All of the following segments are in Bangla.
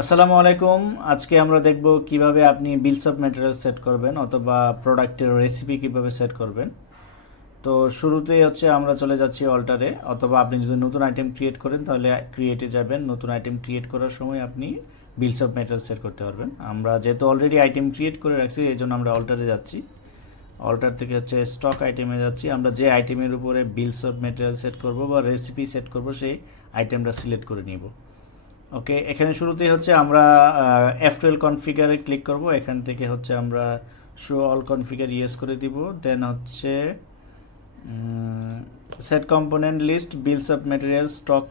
আসসালামু আলাইকুম। আজকে আমরা দেখব কিভাবে আপনি বিলস অফ ম্যাটেরিয়াল সেট করবেন অথবা প্রোডাক্টের রেসিপি কিভাবে সেট করবেন। তো শুরুতেই হচ্ছে আমরা চলে যাচ্ছি অল্টারে, অথবা আপনি যদি নতুন আইটেম ক্রিয়েট করেন তাহলে ক্রিয়েটে যাবেন। নতুন আইটেম ক্রিয়েট করার সময় আপনি বিলস অফ ম্যাটেরিয়াল সেট করতে পারবেন। আমরা যেহেতু অলরেডি আইটেম ক্রিয়েট করে রাখছি এই জন্য আমরা অল্টারে যাচ্ছি। অল্টার থেকে হচ্ছে স্টক আইটেমে যাচ্ছি। আমরা যে আইটেমের উপরে বিলস অফ ম্যাটেরিয়াল সেট করব বা রেসিপি সেট করব সেই আইটেমটা সিলেক্ট করে নিব। ওকে, এখানে শুরুতেই হচ্ছে আমরা F12 কনফিগারে ক্লিক করব। এখান থেকে হচ্ছে আমরা শো অল কনফিগার ইয়েস করে দিব। দেন হচ্ছে set component list bills of material stock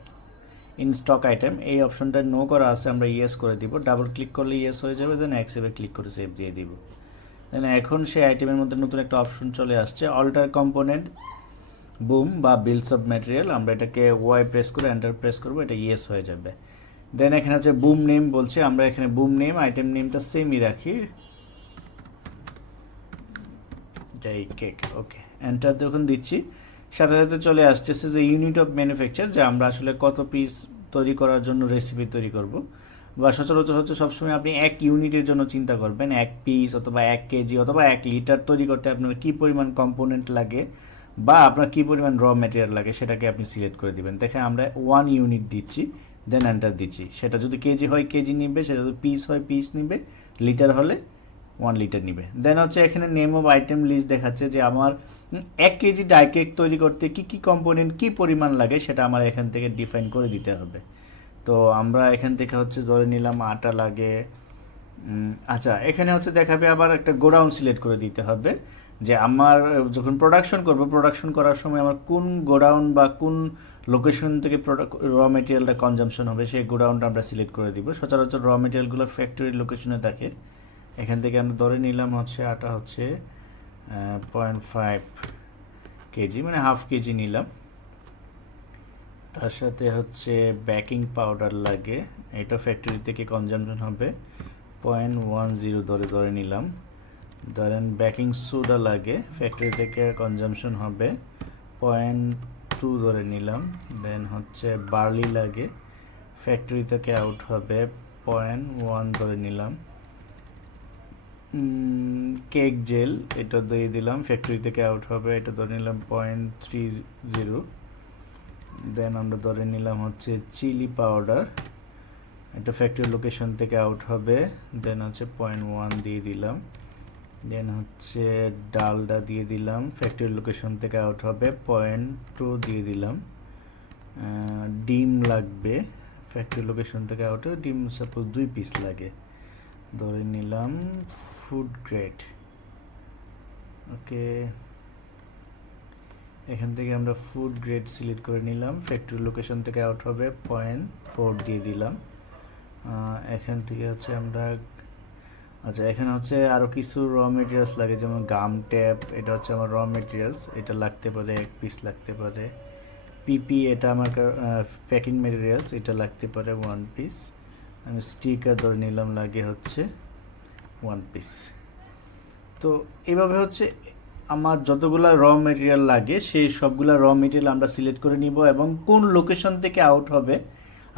in stock item, এই অপশনটা নো করা আছে, আমরা ইয়েস করে দিব। ডাবল ক্লিক করলে ইয়েস হয়ে যাবে। দেন অ্যাকসেপ্টে ক্লিক করে সেভ দিয়ে দিব। দেন এখন সেই আইটেমের মধ্যে নতুন একটা অপশন চলে আসছে, অল্টার কম্পোনেন্ট বুম বা বিলস অফ ম্যাটেরিয়াল। আমরা এটাকে ওয়াই প্রেস করে এন্টার প্রেস করব, এটা ইয়েস হয়ে যাবে। দেন এখানে হচ্ছে বুম নেম বলছে, আমরা এখানে বুম নেম আইটেম নেমটা সেমই রাখি, এটাই কেক। ওকে, এন্টার যখন দিচ্ছি সাথে সাথে চলে আসতেছে যে ইউনিট অফ ম্যানুফ্যাকচার, যে আমরা আসলে কত পিস তৈরি করার জন্য রেসিপি তৈরি করব। বা সচরাচর হচ্ছে সবসময় আপনি এক ইউনিটের জন্য চিন্তা করবেন, এক পিস অথবা 1 কেজি অথবা 1 লিটার তৈরি করতে আপনার কী পরিমাণ কম্পোনেন্ট লাগে বা আপনার কী পরিমাণ র ম্যাটেরিয়াল লাগে সেটাকে আপনি সিলেক্ট করে দিবেন। দেখে আমরা 1 ইউনিট দিচ্ছি, দেন এন্টার দিচ্ছি। সেটা যদি কেজি হয় কেজি নিবে, সেটা যদি পিস হয় পিস নিবে, লিটার হলে 1 লিটার নিবে। দেন হচ্ছে এখানে নেম অফ আইটেম লিস্ট দেখাচ্ছে যে আমার 1 কেজি ডাই কেক তৈরি করতে কি কি কম্পোনেন্ট কি পরিমাণ লাগে সেটা আমার এখান থেকে ডিফাইন করে দিতে হবে। তো আমরা এখান থেকে হচ্ছে ধরে নিলাম আটা লাগে। আচ্ছা, এখানে হচ্ছে দেখাবে আবার একটা গোডাউন সিলেক্ট করে দিতে হবে, যে আমার যখন প্রোডাকশন করব, প্রোডাকশন করার সময় আমার কোন গোডাউন বা কোন লোকেশন থেকে র মেটেরিয়ালটা কনজাম্পশন হবে সেই গোডাউনটা আমরা সিলেক্ট করে দিব। সচরাচর র মেটেরিয়ালগুলো ফ্যাক্টরি লোকেশনে থাকে। এখান থেকে আমরা ধরে নিলাম হচ্ছে আটা হচ্ছে 0.5 কেজি, মানে হাফ কেজি নিলাম। তার সাথে হচ্ছে বেকিং পাউডার লাগে, এটা ফ্যাক্টরি থেকে কনজাম্পশন হবে 0.10 ধরে নিলাম। ধরেন বেকিং সোডা লাগে, ফ্যাক্টরি থেকে কনজাম্পশন হবে 0.2 ধরে নিলাম। দেন হচ্ছে বার্লি লাগে, ফ্যাক্টরি থেকে আউট হবে 0.1 ধরে নিলাম। কেক জেল এটা দিয়ে দিলাম, ফ্যাক্টরি থেকে আউট হবে, এটা ধরে নিলাম 0.30। দেন আমরা ধরে নিলাম হচ্ছে চিলি পাউডার, এটা ফ্যাক্টরি লোকেশন থেকে আউট হবে, দেন হচ্ছে 0.1 দিয়ে দিলাম। দেন হচ্ছে ডালডা দিয়ে দিলাম, ফ্যাক্টরি লোকেশন থেকে আউট হবে 0.2 দিয়ে দিলাম। ডিম লাগবে, ফ্যাক্টরি লোকেশন থেকে আউট হবে, ডিম সাপোজ 2 পিস লাগে, ধরে নিলাম ফুড গ্রেড। ওকে, এখান থেকে আমরা ফুড গ্রেড সিলেক্ট করে নিলাম, ফ্যাক্টরি লোকেশন থেকে আউট হবে 0.4 দিয়ে দিলাম। এখান থেকে হচ্ছে আমরা আচ্ছা, এখানে হচ্ছে আরও কিছু র মেটেরিয়ালস লাগে, যেমন গাম ট্যাপ, এটা হচ্ছে আমার র মেটেরিয়ালস, এটা লাগতে পারে 1 পিস লাগতে পারে। পিপি এটা আমার প্যাকিং মেটেরিয়ালস, এটা লাগতে পারে 1 পিস। আমি স্টিকার ধরে নিলাম লাগে হচ্ছে 1 পিস। তো এইভাবে হচ্ছে আমার যতগুলো র মেটেরিয়াল লাগে সেই সবগুলো র মেটেরিয়াল আমরা সিলেক্ট করে নিব, এবং কোন লোকেশন থেকে আউট হবে,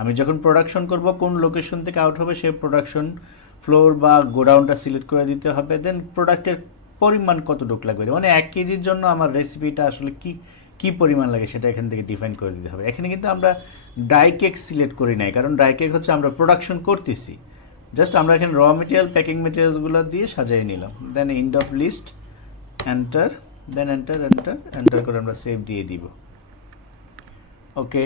আমি যখন প্রোডাকশন করব কোন লোকেশন থেকে আউট হবে সেই প্রোডাকশন ফ্লোর বা গোডাউনটা সিলেক্ট করে দিতে হবে। দেন প্রোডাক্টের পরিমাণ কতটুকু লাগবে, মানে 1 কেজির জন্য আমার রেসিপিটা আসলে কি পরিমাণ লাগে সেটা এখান থেকে ডিফাইন করে দিতে হবে। এখানে কিন্তু আমরা ডাই কেক সিলেক্ট করি নাই, কারণ ডাই কেক হচ্ছে আমরা প্রোডাকশন করতেছি, জাস্ট আমরা এখানে র মেটেরিয়াল প্যাকিং মেটেরিয়ালসগুলো দিয়ে সাজিয়ে নিলাম। Then end of list, enter, then enter করে আমরা সেভ দিয়ে দিব। ওকে,